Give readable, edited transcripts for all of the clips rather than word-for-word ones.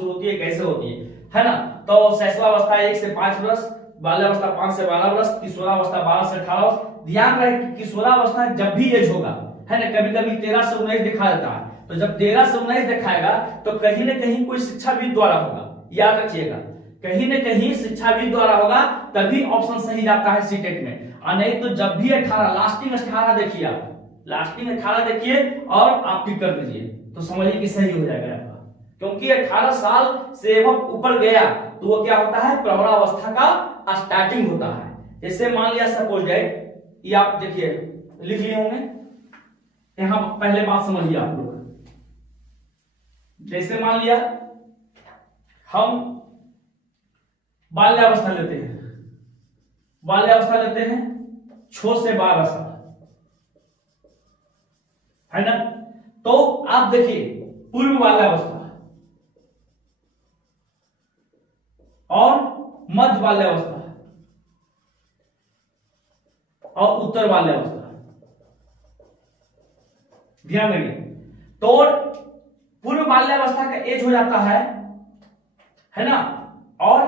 शुरू होती है, कैसे होती है ना। तो शैशवावस्था 1 से 5 वर्ष, बाल्यावस्था 5 से 12 वर्ष, किशोरावस्था 12 से 18 वर्ष। ध्यान रहे कि किशोरावस्था जब भी एज होगा, है ना, कभी कभी 13 से 19 दिखा देता है, तो जब 13 से 19 दिखाएगा तो कहीं ना कहीं कोई शिक्षाविद द्वारा होगा, याद रखिएगा, कहीं ना कहीं शिक्षाविद द्वारा होगा, तभी ऑप्शन सही जाता है सीटेट में। और नहीं तो जब भी 18, लास्टिंग 18 देखिए, आप लास्टिंग 18 देखिए और आप टिक कर दीजिए, तो समझिए कि सही हो जाएगा आपका। क्योंकि 18 साल से ऊपर गया तो वो क्या होता है, प्रौढ़ावस्था का स्टार्टिंग होता है। जैसे मान लिया सपोज दैट, ये आप देखिए लिख लिए होंगे, यहां पहले बात समझिए आप लोग। जैसे मान लिया हम बाल्यावस्था लेते हैं, बाल्यावस्था लेते हैं 6 से 12 साल, है ना। तो आप देखिए पूर्व बाल्यावस्था और मध्य बाल्यावस्था और उत्तर बाल्यावस्था, ध्यान रखिए। तो पूर्व बाल्यावस्था का एज हो जाता है ना, और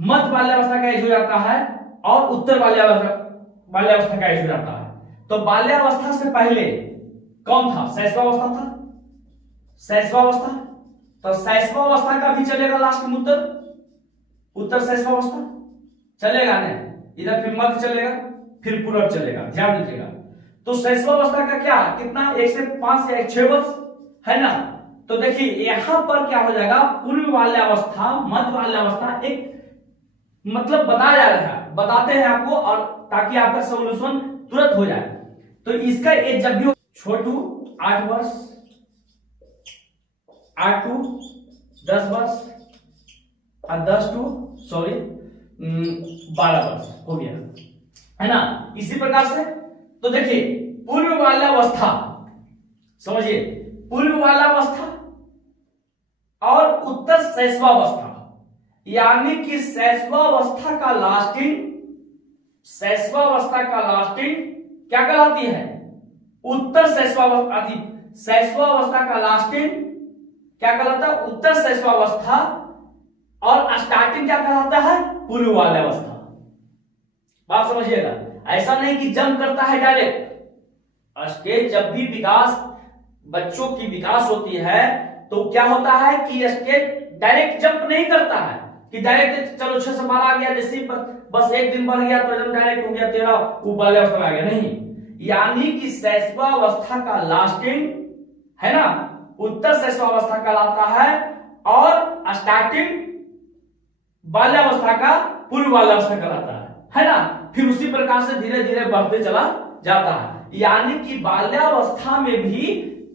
मध्य बाल्यावस्था का एज हो जाता है, और उत्तर बाल्यावस्था का एज हो जाता है। तो बाल्यावस्था से पहले कौन था, शैशवावस्था था, शैशवावस्था। तो शैशवावस्था का भी चलेगा लास्ट में उत्तर शैशवावस्था चलेगा ना, इधर फिर मध्य चलेगा, फिर पूर्व चलेगा, ध्यान दीजिएगा। तो शैशवावस्था का क्या कितना, 1 से 5 या 6 वर्ष, है ना। तो देखिए यहां पर क्या हो जाएगा, पूर्व बाल्यावस्था मध्य बाल्यावस्था एक मतलब बताया जा रहा है, बताते हैं आपको, और ताकि आपका सॉल्यूशन तुरंत हो जाए। तो इसका एज जब भी छोटू 8 वर्ष, 8 टू 10 वर्ष, और 10 टू 12 वर्ष हो गया, है ना। इसी प्रकार से तो देखिए पूर्व बाल्यावस्था, समझिए पूर्व बाल्यावस्था और उत्तर शैशवावस्था, यानी कि शैशवावस्था का लास्टिंग क्या कहलाती है, उत्तर शैशवावस्था। शैशवावस्था का लास्टिंग क्या कहलाता है, उत्तर शैशवावस्था, और स्टार्टिंग क्या कहलाता है, पूर्व बाल्यावस्था। बात समझिएगा, ऐसा नहीं कि जंप करता है डायरेक्ट। स्टेज जब भी विकास, बच्चों की विकास होती है, तो क्या होता है कि स्टेज डायरेक्ट जंप नहीं करता है कि डायरेक्ट चलो 6 से 12 आ गया, जैसे बस एक दिन बढ़ गया तो डायरेक्ट हो गया 13 वो बाल्यावस्था में आ गया, नहीं। यानी कि शैशवावस्था का लास्टिंग, है ना, उत्तर शैशवावस्था कहलाता है, और स्टार्टिंग बाल्यावस्था का पूर्व बाल्यावस्था कहलाता है ना। फिर उसी प्रकार से धीरे धीरे बढ़ते चला जाता है। यानी कि बाल्यावस्था में भी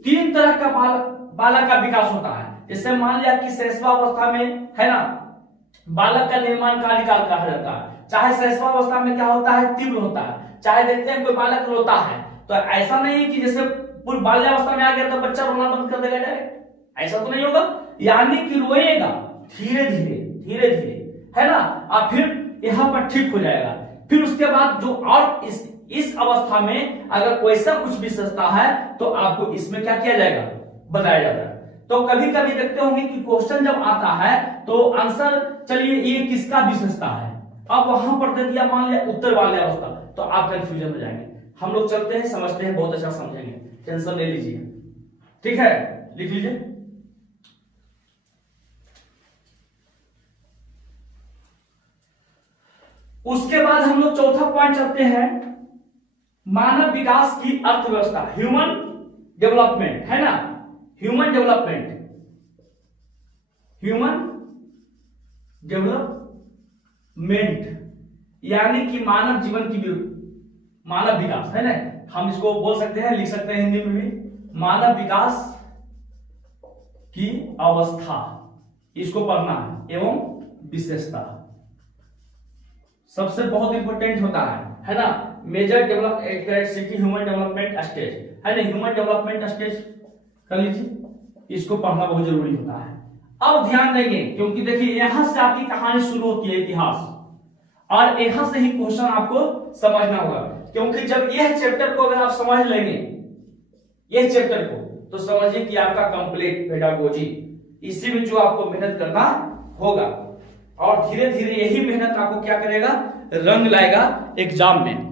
3 तरह का बालक का विकास होता है। जैसे मान लिया कि शैशवावस्था में, है ना, बालक का निर्माण कार्यकाल कहा जाता है। चाहे शैशवावस्था में क्या होता है, तीव्र होता है। चाहे देखते हैं कोई बालक रोता है, तो ऐसा नहीं है कि जैसे पूर्व बाल्यावस्था में आ गया तो बच्चा रोना बंद कर देगा डायरेक्ट, ऐसा तो नहीं होगा। यानी कि रोएगा धीरे धीरे धीरे धीरे, है ना, और फिर यहां पर ठीक हो जाएगा। फिर उसके बाद जो और इस अवस्था में अगर क्वेश्चन कुछ भी सस्ता है तो आपको इसमें क्या किया जाएगा, बताया जाता है। तो कभी कभी देखते होंगे कि क्वेश्चन जब आता है तो आंसर, चलिए ये किसका विशेषता है, अब वहां पर दे दिया मान लिया उत्तर बाल्यावस्था, तो आप कंफ्यूजन हो जाएंगे। हम लोग चलते हैं, समझते हैं, बहुत अच्छा समझेंगे, टेंशन ले लीजिए, ठीक है, लिख लीजिए। उसके बाद हम लोग चौथा पॉइंट चलते हैं, मानव विकास की अर्थव्यवस्था, ह्यूमन डेवलपमेंट, है ना, ह्यूमन डेवलपमेंट, यानी कि मानव जीवन की, मानव विकास, है ना, हम इसको बोल सकते हैं, लिख सकते हैं हिंदी में भी, मानव विकास की अवस्था, इसको पढ़ना है, एवं विशेषता सबसे बहुत इंपॉर्टेंट होता है ना। Major develop characteristic human development stage, है ना, ह्यूमन डेवलपमेंट स्टेज कर लीजिए, इसको पढ़ना बहुत जरूरी होता है। अब ध्यान देंगे, क्योंकि देखिए यहां से आपकी कहानी शुरू होती है, इतिहास, और यहां से ही क्वेश्चन आपको समझना होगा। क्योंकि जब यह चैप्टर को अगर आप समझ लेंगे, यह चैप्टर को, तो समझिए कि आपका कंप्लीट पेडागोजी इसी में जो आपको मेहनत करना होगा और धीरे धीरे यही मेहनत आपको क्या करेगा, रंग लाएगा एग्जाम में।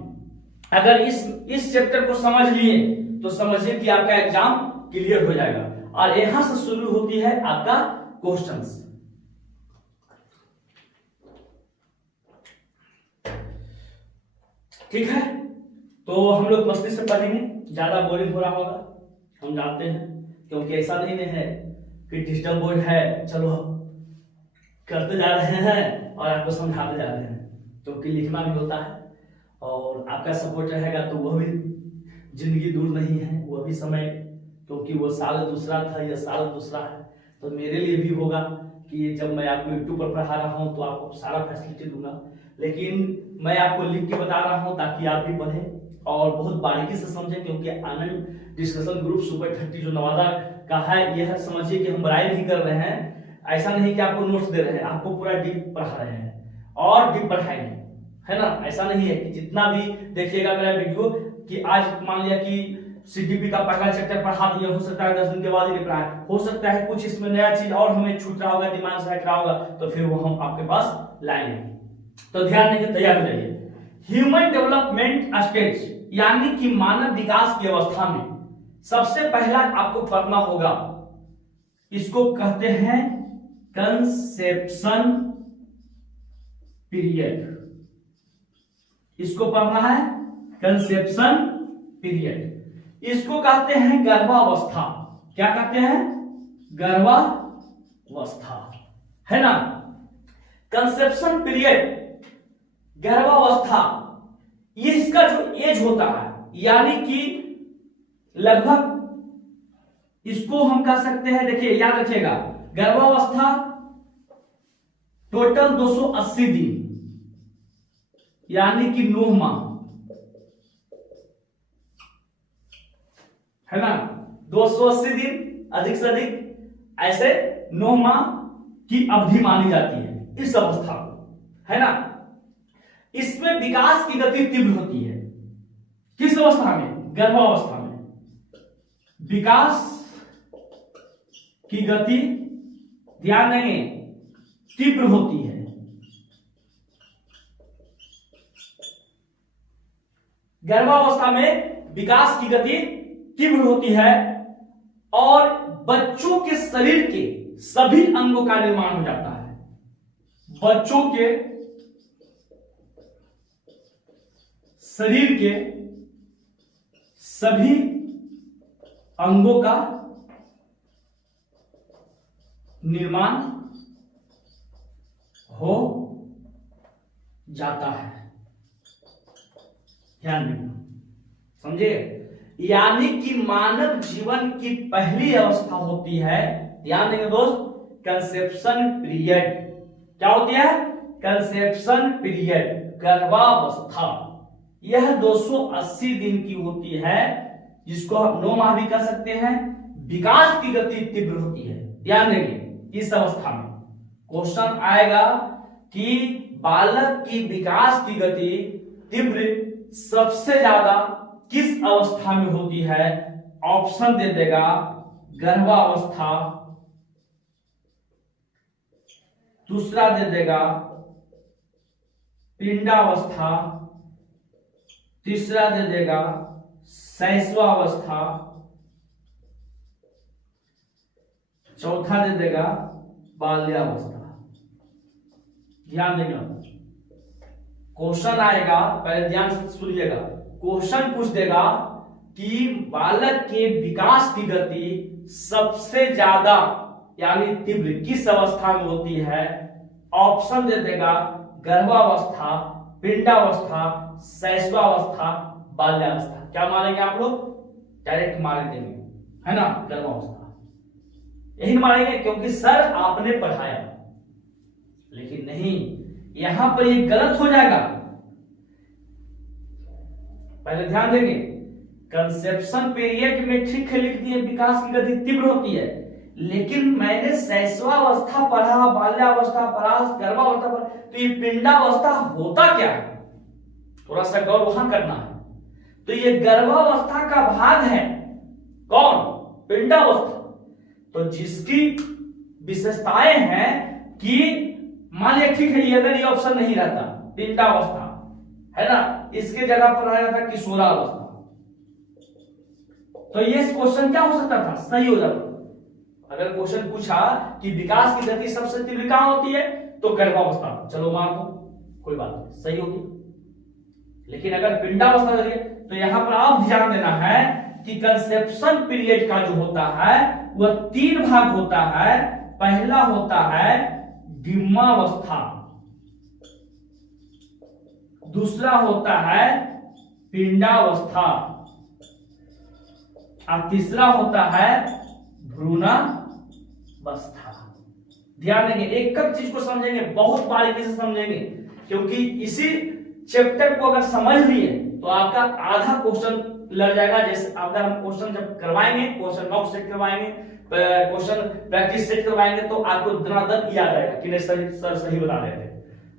अगर इस चैप्टर को समझ लिए तो समझिए कि आपका एग्जाम क्लियर हो जाएगा। और यहां से शुरू होती है आपका क्वेश्चंस। ठीक है, तो हम लोग मस्ती से पढ़ेंगे, ज्यादा बोरिंग हो रहा होगा हम जानते हैं, क्योंकि ऐसा नहीं है कि डिजिटल बोर्ड है चलो करते जा रहे हैं और आपको समझाते जा रहे हैं, क्योंकि लिखना भी होता है और आपका सपोर्ट रहेगा तो वह भी जिंदगी दूर नहीं है, वह भी समय, क्योंकि वो साल दूसरा था, यह साल दूसरा है, तो मेरे लिए भी होगा कि जब मैं आपको यूट्यूब पर पढ़ा रहा हूं तो आपको सारा फैसिलिटी दूंगा, लेकिन मैं आपको लिख के बता रहा हूं ताकि आप भी पढ़ें और बहुत बारीकी से समझें, क्योंकि आनंद डिस्कशन ग्रुप सुपर 30 जो नवादा का है, यह समझिए कि हम बड़ाई नहीं कर रहे हैं, ऐसा नहीं कि आपको नोट्स दे रहे हैं, आपको पूरा डीप पढ़ा रहे हैं और डीप पढ़ाएंगे, है ना। ऐसा नहीं है कि जितना भी देखिएगा मेरा वीडियो कि आज मान लिया कि सीडीपी का पहला चैप्टर पढ़ा दिया, हो सकता है 10 दिन के बाद ही रिप्लाई, हो सकता है कुछ इसमें नया चीज और हमें छूट रहा होगा, दिमाग से हट रहा होगा, तो फिर वो हम आपके पास लाएंगे। तो ध्यान देकर तैयार हो जाइए। ह्यूमन डेवलपमेंट स्टेज यानी कि मानव विकास की अवस्था में सबसे पहला आपको पढ़ना होगा, इसको कहते हैं कंसेप्शन पीरियड। इसको पढ़ना है कंसेप्शन पीरियड। इसको कहते हैं गर्भावस्था। क्या कहते हैं? गर्भावस्था, है ना। कंसेप्शन पीरियड, गर्भावस्था, ये इसका जो एज होता है, यानी कि लगभग इसको हम कह सकते हैं, देखिए याद रखिएगा, गर्भावस्था टोटल 280 दिन यानी कि 9 माह, है ना। 280 दिन अधिक से अधिक, ऐसे 9 माह की अवधि मानी जाती है इस अवस्था को, है ना। इसमें विकास की गति तीव्र होती है। किस अवस्था में? गर्भावस्था में विकास की गति, ध्यान देंगे, तीव्र होती है। गर्भावस्था में विकास की गति तीव्र होती है और बच्चों के शरीर के सभी अंगों का निर्माण हो जाता है। बच्चों के शरीर के सभी अंगों का निर्माण हो जाता है। ध्यान देना, समझे। यानी कि मानव जीवन की पहली अवस्था होती है, ध्यान देंगे दोस्त, कंसेप्शन पीरियड। क्या होती है? कंसेप्शन पीरियड, गर्भावस्था। यह 280 दिन की होती है, जिसको हम 9 माह भी कह सकते हैं। विकास की गति तीव्र होती है। ध्यान देंगे, इस अवस्था में क्वेश्चन आएगा कि बालक की विकास की गति तीव्र सबसे ज्यादा किस अवस्था में होती है? ऑप्शन दे देगा, गर्भावस्था, दूसरा दे देगा पिंडावस्था, तीसरा दे देगा शैशवावस्था, चौथा दे देगा बाल्यावस्था। ध्यान देना, क्वेश्चन आएगा, पहले ध्यान से सुनिएगा। क्वेश्चन पूछ देगा कि बालक के विकास की गति सबसे ज्यादा यानी तीव्र किस अवस्था में होती है? ऑप्शन दे देगा गर्भावस्था, पिंडावस्था, शैशवावस्था, बाल्यावस्था। क्या मानेंगे आप लोग? डायरेक्ट मार देंगे, है ना, गर्भावस्था। यही मानेंगे क्योंकि सर आपने पढ़ाया, लेकिन नहीं, यहां पर ये गलत हो जाएगा। पहले ध्यान देंगे, कंसेप्शन पीरियड में ठीक है लिख दिए विकास की गति तीव्र होती है, लेकिन मैंने शैशवावस्था पढ़ा, बाल्यावस्था पढ़ा, गर्भावस्था पढ़ा, तो ये पिंडावस्था होता क्या है? थोड़ा सा गौर वहां करना है। तो ये गर्भावस्था का भाग है, कौन? पिंडावस्था। तो जिसकी विशेषताएं हैं कि मान लिया ठीक है, ये अगर ये ऑप्शन नहीं रहता पिंडावस्था है ना, इसके जगह पर आ जाता किशोरावस्था, तो ये क्वेश्चन क्या हो सकता था, सही हो जाता। अगर क्वेश्चन पूछा कि विकास की गति सबसे तीव्र कहां होती है, तो गर्भावस्था, चलो मान दो, कोई बात नहीं, सही होगी। लेकिन अगर पिंडावस्था दे तो यहां पर आप ध्यान देना है कि कंसेप्शन पीरियड का जो होता है वह 3 भाग होता है। पहला होता है डिम्बावस्था, दूसरा होता है पिंडावस्था और तीसरा होता है भ्रूणावस्था। ध्यान देंगे, एक एक चीज को समझेंगे, बहुत बारीकी से समझेंगे, क्योंकि इसी चैप्टर को अगर समझ लिए तो आपका आधा क्वेश्चन लग जाएगा। जैसे अगर हम क्वेश्चन जब करवाएंगे, क्वेश्चन बॉक्स सेट करवाएंगे, क्वेश्चन प्रैक्टिस सेट करवाएंगे, तो आपको धनाधन याद आएगा कि नहीं सही सर सही बता रहे थे,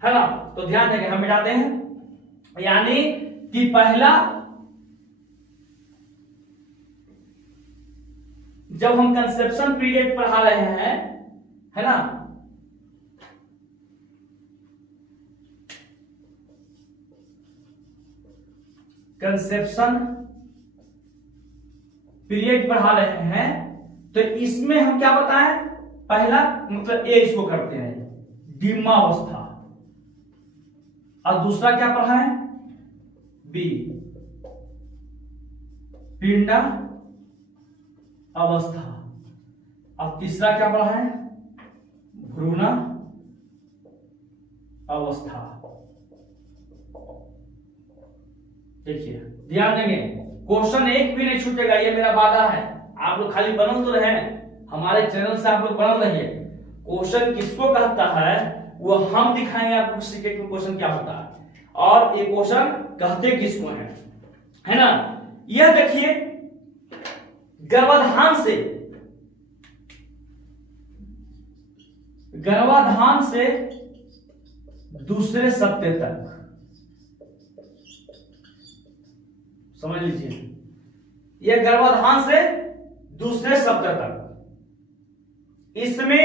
है ना। तो ध्यान देंगे, हम मिटाते हैं, यानी कि पहला जब हम कंसेप्शन पीरियड पढ़ा रहे हैं, है ना, कंसेप्शन पीरियड पढ़ा रहे हैं, तो इसमें हम क्या बताएं, पहला मतलब ए इसको करते हैं डिम्बावस्था, और दूसरा क्या पढ़ा है बी पिंडा अवस्था, और तीसरा क्या पढ़ा है भ्रूण अवस्था। देखिए ध्यान देंगे, क्वेश्चन एक भी नहीं छूटेगा, ये मेरा वादा है। आप लोग खाली बनल तो रहे, हमारे चैनल से आप लोग बनल रहिए। क्वेश्चन किसको कहता है वो हम दिखाएंगे आपको, सीखे कि क्वेश्चन क्या होता है और ये क्वेश्चन कहते किसको है ना। यह देखिए, गर्भाधान से दूसरे सप्ताह तक, समझ लीजिए, यह गर्भाधान से दूसरे सप्ताह तक, इसमें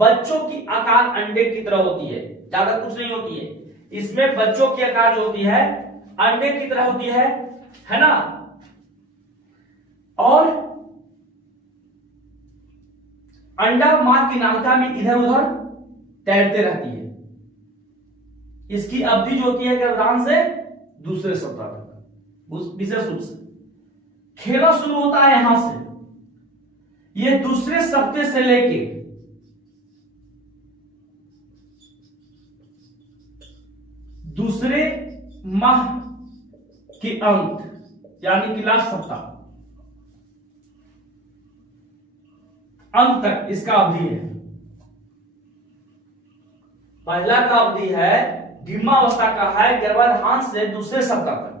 बच्चों की आकार अंडे की तरह होती है, ज्यादा कुछ नहीं होती है। इसमें बच्चों की आकार जो होती है अंडे की तरह होती है ना, और अंडा मां की नालिका में इधर उधर तैरते रहती है। इसकी अवधि जो होती है गर्भाधान से दूसरे सप्ताह तक, विशेष रूप से खेला शुरू होता है यहां से, यह दूसरे सप्ताह से लेके दूसरे माह के अंत यानी कि लास्ट सप्ताह अंत तक इसका अवधि है। पहला का अवधि है डिम्बावस्था का है गर्भाधान से दूसरे सप्ताह तक,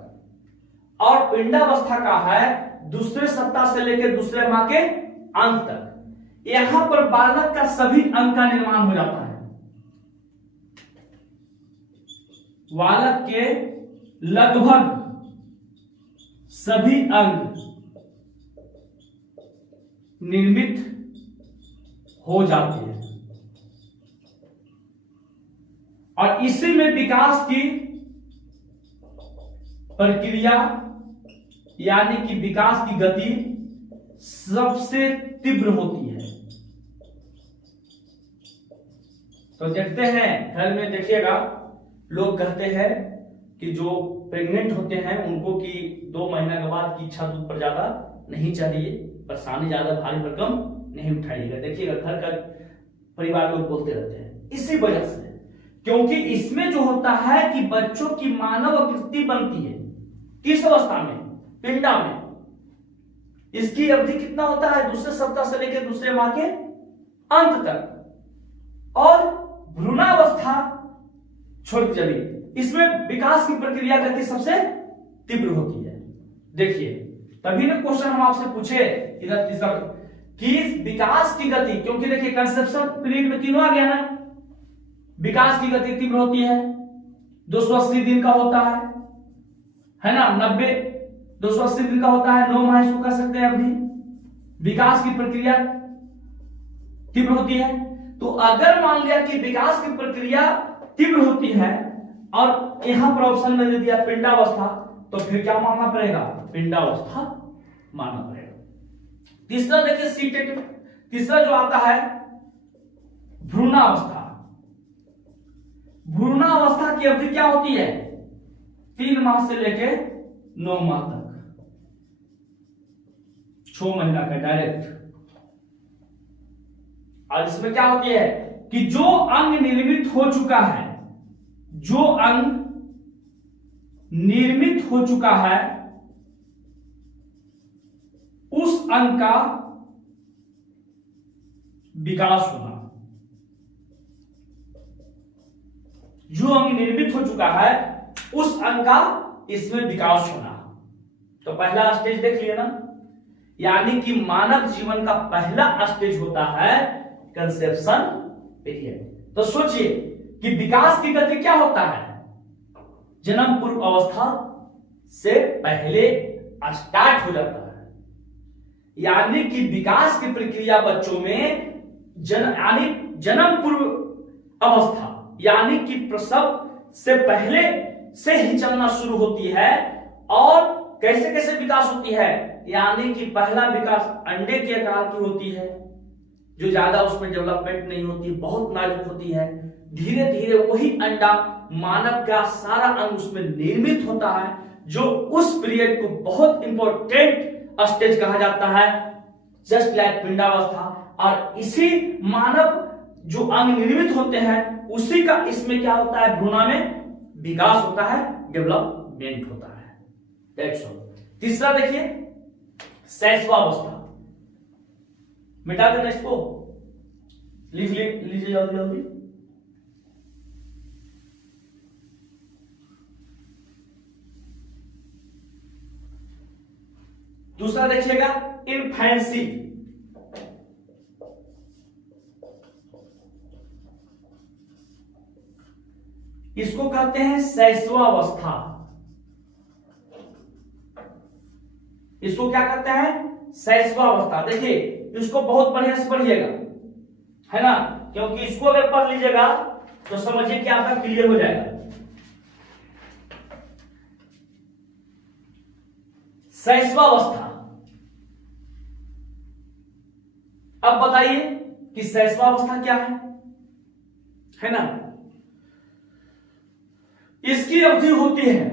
और पिंडावस्था का है दूसरे सप्ताह से लेकर दूसरे माह के अंत तक। यहां पर बालक का सभी अंग का निर्माण हो जाता है, बालक के लगभग सभी अंग निर्मित हो जाते हैं, और इसी में विकास की प्रक्रिया यानी कि विकास की गति सबसे तीव्र होती है। तो देखते हैं, घर में देखिएगा, लोग कहते हैं कि जो प्रेग्नेंट होते हैं उनको कि 2 महीना के बाद की इच्छा दूध पर ज्यादा नहीं चाहिए, परेशानी ज्यादा भारी भरकम नहीं उठाइएगा। देखिएगा घर का परिवार लोग बोलते रहते हैं, इसी वजह से, क्योंकि इसमें जो होता है कि बच्चों की मानव आकृति बनती है किस अवस्था में, पिंडा में। इसकी अवधि कितना होता है, दूसरे सप्ताह से लेकर दूसरे माह के अंत तक। और भ्रूणावस्था छोड़ चलिए, इसमें विकास की प्रक्रिया गति सबसे तीव्र होती है। देखिए तभी ना क्वेश्चन हम आपसे पूछे इधर कि विकास की गति, क्योंकि देखिए कंसेप्शन पीरियड में तीनों आ गया ना, विकास की गति तीव्र होती है, 280 दिन का होता है ना, 280 दिन का होता है, 9 माह इसको कह सकते हैं अवधि। विकास की प्रक्रिया तीव्र होती है, तो अगर मान लिया कि विकास की प्रक्रिया तीव्र होती है और यहां पर ऑप्शन में दे दिया पिंडावस्था, तो फिर क्या मानना पड़ेगा? पिंडावस्था मानना पड़ेगा। तीसरा देखिए सीटेट, तीसरा जो आता है भ्रूणावस्था। भ्रूणावस्था की अवधि क्या होती है? 3 माह से लेके 9 माह तक, 6 महीना का डायरेक्ट। और इसमें क्या होती है कि जो अंग निर्मित हो चुका है, जो अंग निर्मित हो चुका है उस अंग का विकास होना। जो अंग निर्मित हो चुका है उस अंग का इसमें विकास होना। तो पहला स्टेज देख लिया ना, यानी कि मानव जीवन का पहला स्टेज होता है कंसेप्शन पीरियड। तो सोचिए कि विकास की गति क्या होता है? जन्म पूर्व अवस्था से पहले स्टार्ट हो जाता है, यानी कि विकास की प्रक्रिया बच्चों में जन्म पूर्व अवस्था यानी कि प्रसव से पहले से ही चलना शुरू होती है। और कैसे कैसे विकास होती है? यानी कि पहला विकास अंडे के आकार की होती है, जो ज्यादा उसमें डेवलपमेंट नहीं होती, बहुत नाजुक होती है। धीरे धीरे वही अंडा मानव का सारा अंग उसमें निर्मित होता है, जो उस पीरियड को बहुत इंपॉर्टेंट स्टेज कहा जाता है, जस्ट लाइक पिंडावस्था। और इसी मानव जो अंग निर्मित होते हैं उसी का इसमें क्या होता है? भ्रूण में विकास होता है, डेवलपमेंट होता है। That's all. तीसरा देखिए शैशवावस्था। मिटा देना इसको, लिख लीजिए जल्दी जल्दी। दूसरा देखिएगा इन्फेंसी। इसको कहते हैं शैशवावस्था। इसको क्या कहते हैं? शैशवावस्था। देखिए इसको बहुत बढ़िया से पढ़िएगा, है ना, क्योंकि इसको अगर पढ़ लीजिएगा तो समझिए कि आपका क्लियर हो जाएगा। शैशवावस्था। अब बताइए कि शैशवावस्था क्या है ना? इसकी अवधि होती है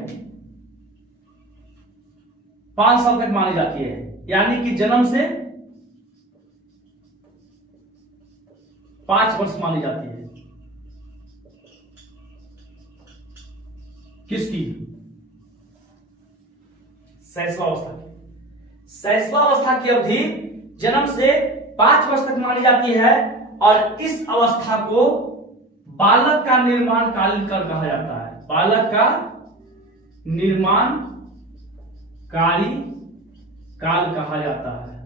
5 साल तक मानी जाती है, यानी कि जन्म से 5 वर्ष मानी जाती है। किसकी? शैशवावस्था की। शैशवावस्था की अवधि जन्म से 5 वर्ष तक मानी जाती है और इस अवस्था को बालक का निर्माण काल कहा जाता है। बालक का निर्माण काल कहा जाता है।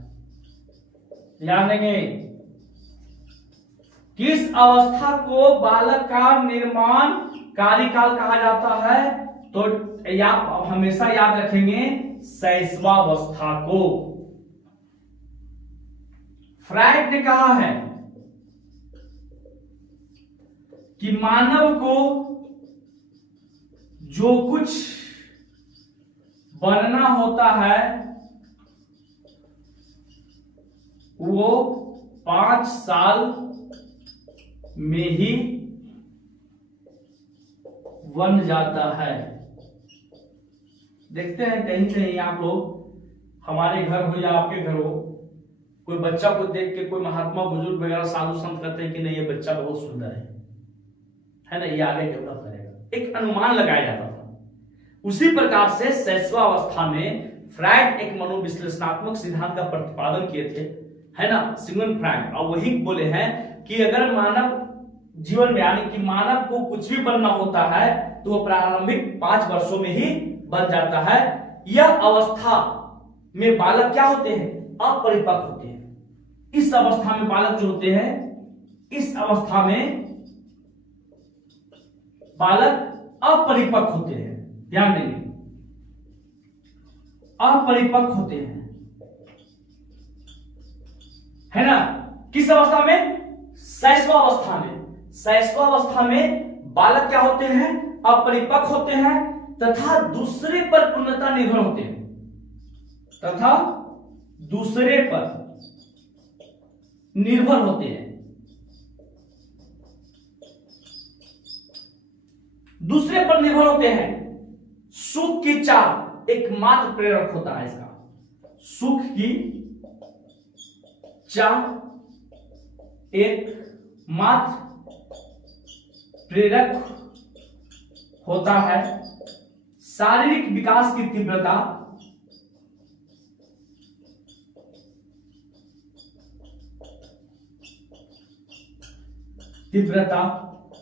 ध्यान देंगे, किस अवस्था को बालक का निर्माण काल कहा जाता है? तो हमेशा याद रखेंगे शैशवावस्था को। फ्राइड ने कहा है कि मानव को जो कुछ बनना होता है वो 5 साल में ही बन जाता है। देखते हैं कहीं कहीं आप लोग, हमारे घर हो या आपके घर हो, कोई बच्चा को देख के कोई महात्मा बुजुर्ग वगैरह साधु संत कहते हैं कि नहीं ये बच्चा बहुत सुंदर है ना, ये आगे डेवलप करेगा, एक अनुमान लगाया जाता था। उसी प्रकार से शैशवावस्था में फ्राइड एक मनोविश्लेषणात्मक सिद्धांत का प्रतिपादन किए थे, है ना, सिगमंड फ्राइड। और वही बोले हैं कि अगर मानव जीवन में यानी कि मानव को कुछ भी बनना होता है तो वो प्रारंभिक 5 वर्षों में ही बन जाता है। यह अवस्था में बालक क्या होते हैं? अपरिपक्व होते हैं। इस अवस्था में बालक जो होते हैं, इस अवस्था में बालक अपरिपक्व होते हैं। ध्यान देंगे, अपरिपक्व होते हैं, है ना। किस अवस्था में? शैशवावस्था में बालक क्या होते हैं, अपरिपक्व होते हैं तथा दूसरे पर पूर्णतः निर्भर होते हैं, तथा दूसरे पर निर्भर होते हैं। दूसरे पर निर्भर होते हैं। सुख की चाह एकमात्र प्रेरक होता है इसका। सुख की चाह एकमात्र प्रेरक होता है। शारीरिक विकास की तीव्रता,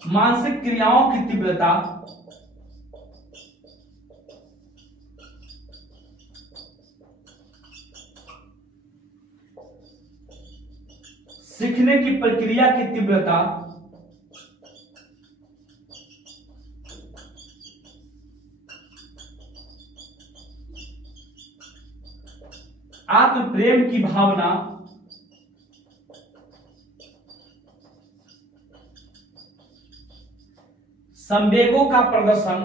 मानसिक क्रियाओं की तीव्रता, सीखने की प्रक्रिया की तीव्रता, आत्म प्रेम की भावना, संवेगों का प्रदर्शन,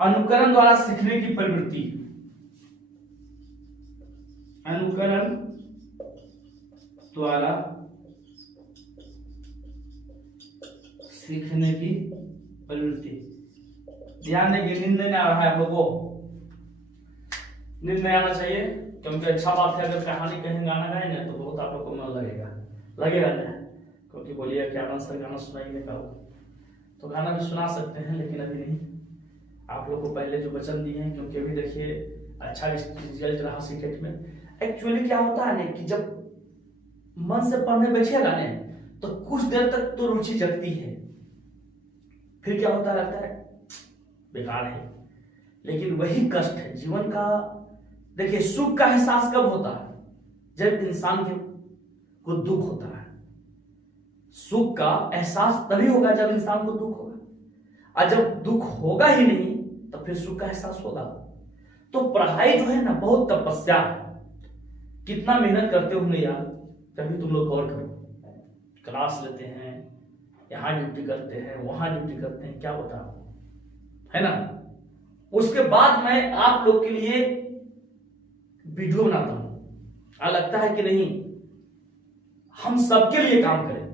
अनुकरण द्वारा सीखने की प्रवृत्ति, अनुकरण द्वारा सीखने की प्रवृत्ति। ध्यान देंगे, नींद नहीं आ रहा है आप लोगों को, नींद नहीं आना चाहिए, क्योंकि अच्छा बात है अगर कहानी कहीं गाना गाए ना तो बहुत आप लोग को मन लगेगा ना, क्योंकि बोलिए क्या आनंद सर गाना सुनाएंगे का, तो गाना भी सुना सकते हैं लेकिन अभी नहीं। आप लोग को पहले जो वचन दिए हैं, क्योंकि अभी देखिए अच्छा रिजल्ट रहा सीटेट में। एक्चुअली क्या होता है ना कि जब मन से पढ़ने बैठिएगा ना तो कुछ देर तक तो रुचि जगती है, फिर क्या होता रहता है बेकार है। लेकिन वही कष्ट है जीवन का। देखिए सुख का एहसास कब होता है, जब इंसान को दुख होता है। सुख का एहसास तभी होगा जब इंसान को दुख होगा, और जब दुख होगा ही नहीं तो फिर सुख का एहसास होगा। तो पढ़ाई जो है ना बहुत तपस्या है, कितना मेहनत करते होंगे यार, तभी तुम लोग गौर करो। क्लास लेते हैं, यहाँ ड्यूटी करते हैं, वहां ड्यूटी करते हैं, क्या बताओ, है ना। उसके बाद मैं आप लोग के लिए वीडियो बनाता हूं, और लगता है कि नहीं हम सबके लिए काम करें।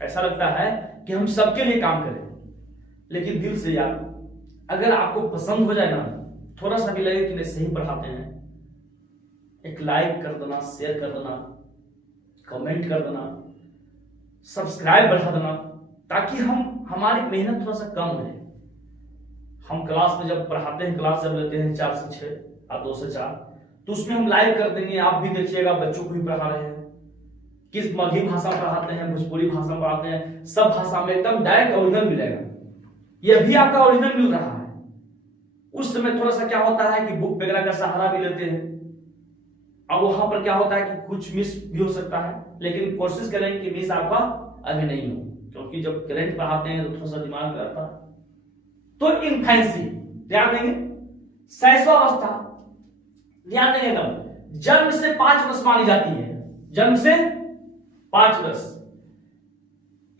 ऐसा लगता है कि हम सबके लिए काम करें, लेकिन दिल से यार अगर आपको पसंद हो जाए ना, थोड़ा सा भी लगे कि नहीं सही पढ़ाते हैं, एक लाइक कर देना, शेयर कर देना, कमेंट कर देना, सब्सक्राइब बढ़ा देना, ताकि हमारी मेहनत थोड़ा सा कम हो जाए। हम क्लास में जब पढ़ाते हैं, क्लास जब लेते हैं 4 से 6 और 2 से 4, तो उसमें हम लाइव कर देंगे, आप भी देखिएगा, बच्चों को भी पढ़ा रहे हैं। किस मगही भाषा पढ़ाते हैं, भोजपुरी भाषा पढ़ाते हैं, सब भाषा में एकदम डायरेक्ट ओरिजिनल मिलेगा। यह भी आपका ओरिजिनल मिल रहा है। उस समय थोड़ा सा क्या होता है कि बुक वगैरह का सहारा भी लेते हैं, अब वहां पर क्या होता है कि कुछ मिस भी हो सकता है, लेकिन कोशिश करें कि मिस आपका अभी नहीं हो, क्योंकि जब करंट पढ़ाते हैं तो थोड़ा सा दिमाग रहता है। तो इन्फेंसी ध्यान देंगे, शैशवावस्था ध्यान देंगे एकदम, जन्म से 5 वर्ष मानी जाती है, जन्म से 5 वर्ष।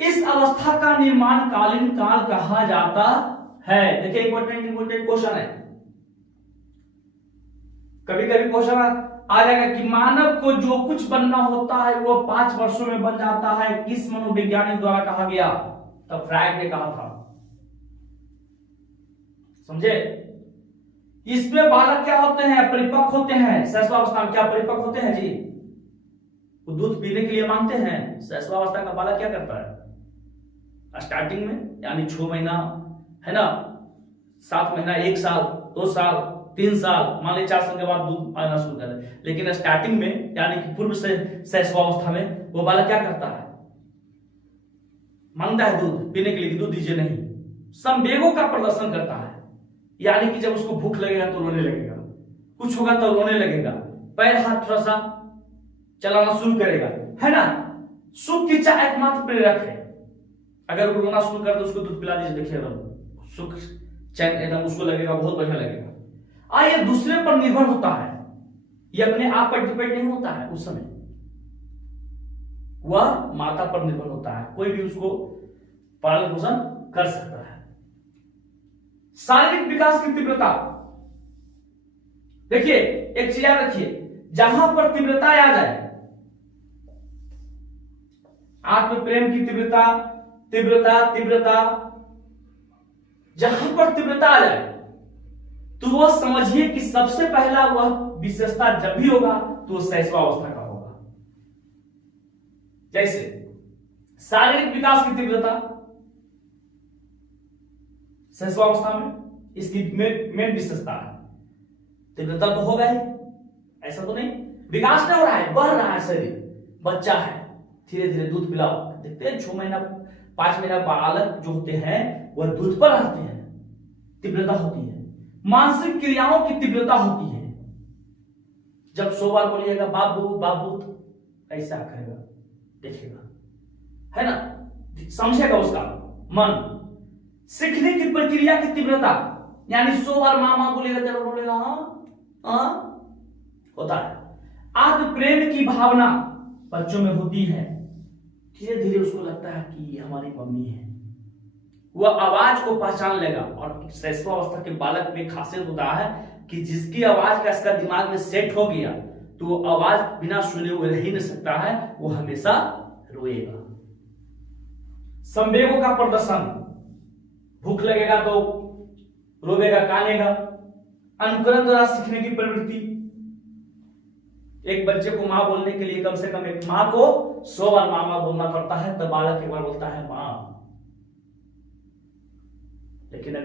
इस अवस्था का निर्माण कालीन काल कहा जाता है। देखिए इंपोर्टेंट क्वेश्चन है, कभी कभी क्वेश्चन आ जाएगा कि मानव को जो कुछ बनना होता है वो 5 वर्षों में बन जाता है, किस मनोवैज्ञानिक द्वारा कहा गया? तब फ्राइड ने कहा था, समझे। इसमें बालक क्या होते हैं? परिपक्व होते हैं। शैशवावस्था में क्या परिपक्व होते हैं जी? वो दूध पीने के लिए मांगते हैं। शैशवावस्था का बालक क्या करता है? स्टार्टिंग में यानी 6 महीना, है ना, 7 महीना, 1 साल, 2 साल, 3 साल, मान लीजिए 4 साल के बाद दूध पाना शुरू कर दे। लेकिन स्टार्टिंग में यानी कि पूर्व से शैशवावस्था में वो बालक क्या करता है? मांगता है दूध पीने के लिए, दूध दीजिए नहीं, संवेगों का प्रदर्शन करता है। यानी कि जब उसको भूख लगेगा तो रोने लगेगा, कुछ होगा तो रोने लगेगा, पैर हाथ थोड़ा सा चलाना शुरू करेगा, है ना। सुख की इच्छा एकमात्र प्रेरक है। अगर वो रोना शुरू कर तो उसको दूध पिला दीजिए, देखिएगा सुख चैन एकदम उसको लगेगा, बहुत बढ़िया लगेगा। ये दूसरे पर निर्भर होता है, ये अपने आप पर डिपेंड नहीं होता है। उस समय वह माता पर निर्भर होता है, कोई भी उसको पालन पोषण कर सकता है। शारीरिक विकास की तीव्रता, देखिए एक चीज याद रखिए, जहां पर तीव्रता आ जाए, आत्म प्रेम की तीव्रता, तीव्रता जहां पर तीव्रता आ जाए तो वह समझिए कि सबसे पहला वह विशेषता जब भी होगा तो शैशवावस्था का होगा। जैसे शारीरिक विकास की तीव्रता शैशवावस्था में, इसकी मेन विशेषता है। तीव्रता तो होगा ही, ऐसा तो नहीं विकास नहीं हो रहा है, बढ़ रहा है शरीर, बच्चा है, धीरे धीरे दूध पिलाओ, देखते हैं 6 महीना 5 महीना बालक जो होते हैं वह दूध पर रहते हैं, तीव्रता होती है। मानसिक क्रियाओं की तीव्रता होती है, जब 100 बार बोलिएगा बाबू बाबू तो ऐसा करेगा, देखेगा, है ना, समझेगा उसका मन। सीखने की प्रक्रिया की तीव्रता, यानी 100 बार मां मां बोलेगा, तेरा बोलेगा हाँ होता है। आत्म प्रेम की भावना बच्चों में होती है, धीरे धीरे उसको लगता है कि ये हमारी मम्मी है, वह आवाज को पहचान लेगा। और शैशवावस्था के बालक में खासियत होता है कि जिसकी आवाज का इसका दिमाग में सेट हो गया तो वो आवाज बिना सुने हुए रह ही नहीं सकता है, वो हमेशा रोएगा। संवेगों का प्रदर्शन, भूख लगेगा तो रोवेगा, कानेगा। अनुकरण द्वारा सीखने की प्रवृत्ति, एक बच्चे को मां बोलने के लिए कम से कम एक मां को 100 बार मामा बोलना पड़ता है, तब बालक एक बार बोलता है मां। लेकिन